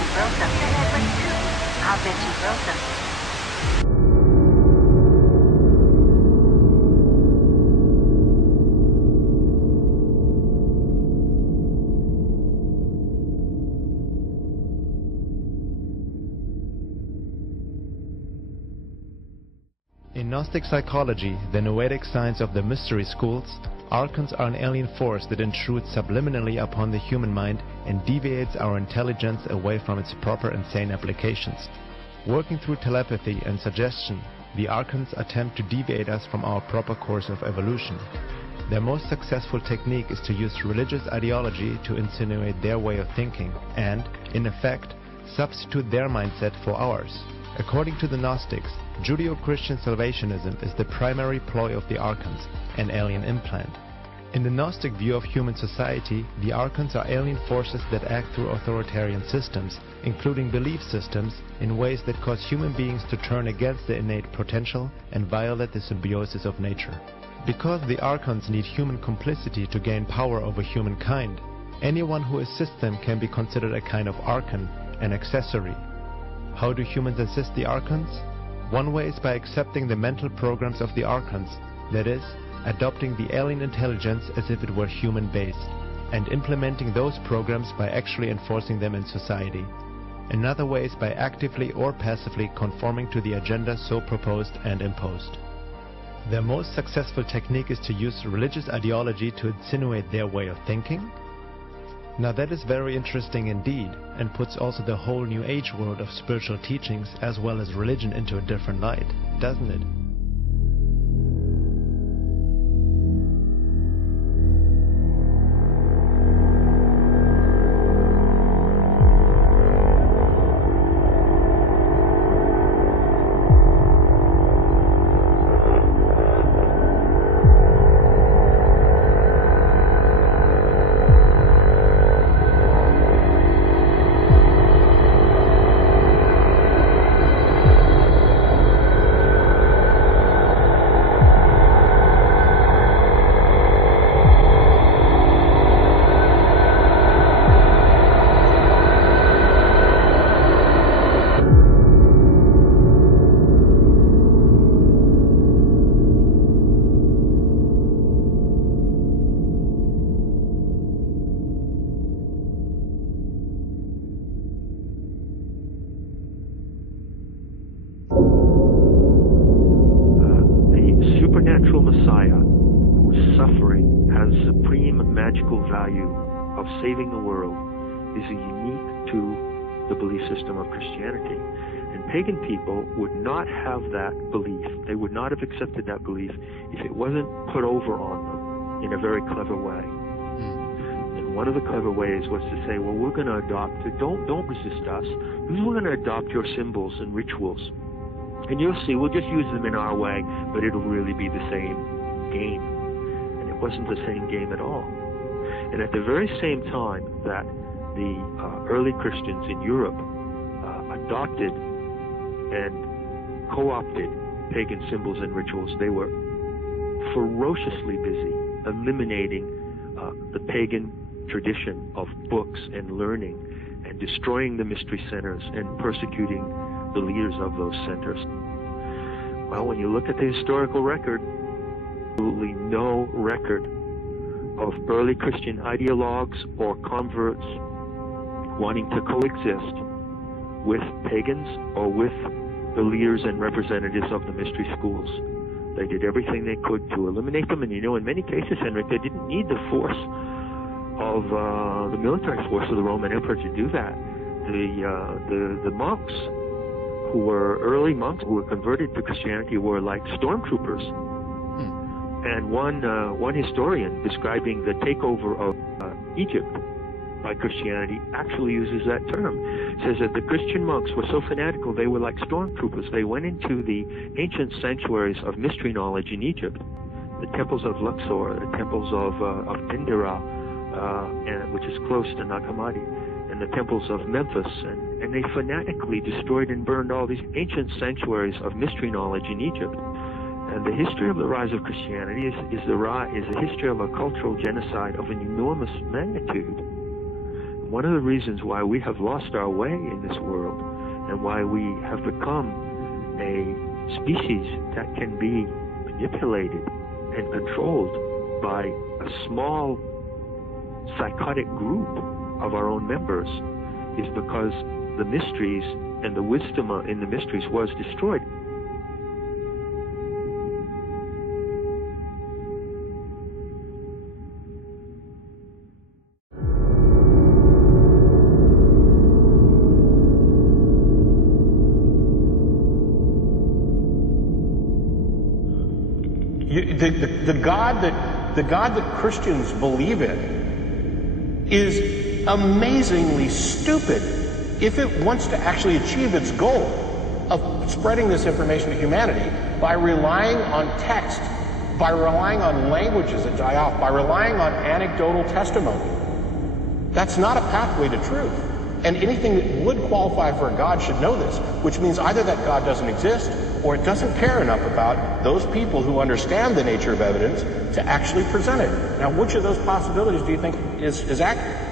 you wrote them. I'll bet you wrote them. In Gnostic psychology, the noetic science of the mystery schools, archons are an alien force that intrudes subliminally upon the human mind and deviates our intelligence away from its proper and sane applications. Working through telepathy and suggestion, the archons attempt to deviate us from our proper course of evolution. Their most successful technique is to use religious ideology to insinuate their way of thinking and, in effect, substitute their mindset for ours. According to the Gnostics, Judeo-Christian salvationism is the primary ploy of the archons, an alien implant. In the Gnostic view of human society, the archons are alien forces that act through authoritarian systems, including belief systems, in ways that cause human beings to turn against their innate potential and violate the symbiosis of nature. Because the archons need human complicity to gain power over humankind, anyone who assists them can be considered a kind of archon, an accessory. How do humans assist the archons? One way is by accepting the mental programs of the archons, that is, adopting the alien intelligence as if it were human-based, and implementing those programs by actually enforcing them in society. Another way is by actively or passively conforming to the agenda so proposed and imposed. Their most successful technique is to use religious ideology to insinuate their way of thinking. Now that is very interesting indeed, and puts also the whole New Age world of spiritual teachings as well as religion into a different light, doesn't it? Value of saving the world is unique to the belief system of Christianity. And pagan people would not have that belief. They would not have accepted that belief if it wasn't put over on them in a very clever way. And one of the clever ways was to say, well, we're going to adopt, don't resist us, because we're going to adopt your symbols and rituals. And you'll see, we'll just use them in our way, but it'll really be the same game. And it wasn't the same game at all. And at the very same time that the early Christians in Europe adopted and co-opted pagan symbols and rituals, they were ferociously busy eliminating the pagan tradition of books and learning and destroying the mystery centers and persecuting the leaders of those centers. Well, when you look at the historical record, absolutely no record of early Christian ideologues or converts wanting to coexist with pagans or with the leaders and representatives of the mystery schools. They did everything they could to eliminate them, and in many cases, Henrik, they didn't need the force of the military force of the Roman Emperor to do that. The monks who were early monks who were converted to Christianity were like stormtroopers. And one historian describing the takeover of Egypt by Christianity actually uses that term. Says that the Christian monks were so fanatical they were like stormtroopers. They went into the ancient sanctuaries of mystery knowledge in Egypt, the temples of Luxor, the temples of Dendera, which is close to Nag Hammadi, and the temples of Memphis, and they fanatically destroyed and burned all these ancient sanctuaries of mystery knowledge in Egypt. And the history of the rise of Christianity is a history of a cultural genocide of an enormous magnitude. one of the reasons why we have lost our way in this world and why we have become a species that can be manipulated and controlled by a small psychotic group of our own members is because the mysteries and the wisdom in the mysteries was destroyed. The God that Christians believe in is amazingly stupid if it wants to actually achieve its goal of spreading this information to humanity by relying on text, by relying on languages that die off, by relying on anecdotal testimony. That's not a pathway to truth. And anything that would qualify for a God should know this, which means either that God doesn't exist or it doesn't care enough about those people who understand the nature of evidence to actually present it. Now, which of those possibilities do you think is accurate?